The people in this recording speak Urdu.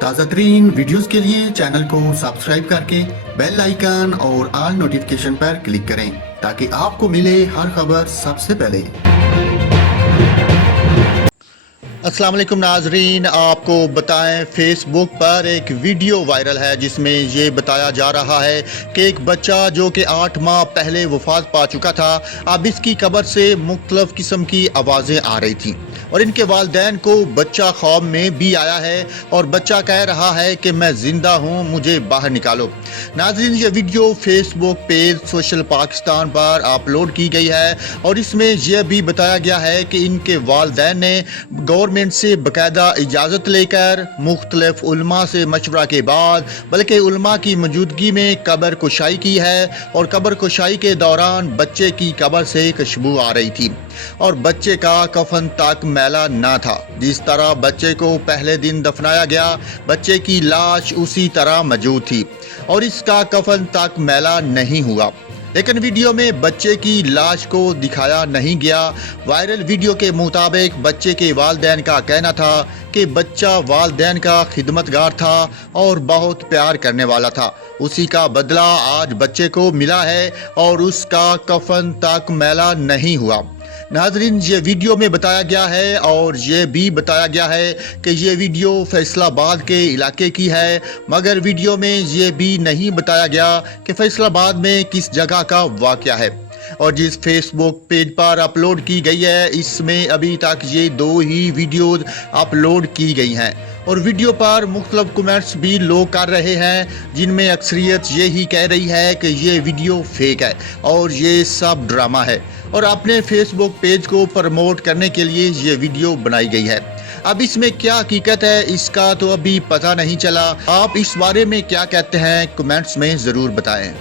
تازہ ترین ویڈیوز کے لیے چینل کو سبسکرائب کر کے بیل آئیکن اور آل نوٹیفیکیشن پر کلک کریں تاکہ آپ کو ملے ہر خبر سب سے پہلے۔ السلام علیکم ناظرین، آپ کو بتائیں فیس بک پر ایک ویڈیو وائرل ہے جس میں یہ بتایا جا رہا ہے کہ ایک بچہ جو کہ 8 ماہ پہلے وفات پا چکا تھا، اب اس کی قبر سے مختلف قسم کی آوازیں آ رہی تھیں اور ان کے والدین کو بچہ خواب میں بھی آیا ہے اور بچہ کہہ رہا ہے کہ میں زندہ ہوں، مجھے باہر نکالو۔ ناظرین، یہ ویڈیو فیس بک پیج سوشل پاکستان پر اپلوڈ کی گئی ہے اور اس میں یہ بھی بتایا گیا ہے کہ ان کے والدین نے گورنمنٹ سے باقاعدہ اجازت لے کر مختلف علماء سے مشورہ کے بعد بلکہ علماء کی موجودگی میں قبر کشائی کی ہے اور قبر کشائی کے دوران بچے کی قبر سے خوشبو آ رہی تھی اور بچے کا کفن تک میلا نہ تھا۔ جس طرح بچے کو پہلے دن دفنایا گیا، بچے کی لاش اسی طرح موجود تھی اور اس کا کفن تک میلا نہیں ہوا، لیکن ویڈیو میں بچے کی لاش کو دکھایا نہیں گیا۔ وائرل ویڈیو کے مطابق بچے کے والدین کا کہنا تھا کہ بچہ والدین کا خدمتگار تھا اور بہت پیار کرنے والا تھا، اسی کا بدلہ آج بچے کو ملا ہے اور اس کا کفن تک میلا نہیں ہوا۔ ناظرین، یہ ویڈیو میں بتایا گیا ہے اور یہ بھی بتایا گیا ہے کہ یہ ویڈیو فیصل آباد کے علاقے کی ہے، مگر ویڈیو میں یہ بھی نہیں بتایا گیا کہ فیصل آباد میں کس جگہ کا واقعہ ہے۔ اور جس فیس بک پیج پر اپلوڈ کی گئی ہے، اس میں ابھی تک یہ 2 ہی ویڈیوز اپلوڈ کی گئی ہیں اور ویڈیو پر مختلف کمنٹس بھی لوگ کر رہے ہیں جن میں اکثریت یہی کہہ رہی ہے کہ یہ ویڈیو فیک ہے اور یہ سب ڈرامہ ہے اور اپنے فیس بک پیج کو پروموٹ کرنے کے لیے یہ ویڈیو بنائی گئی ہے۔ اب اس میں کیا حقیقت ہے اس کا تو ابھی پتہ نہیں چلا۔ آپ اس بارے میں کیا کہتے ہیں؟ کمنٹس میں ضرور بتائیں۔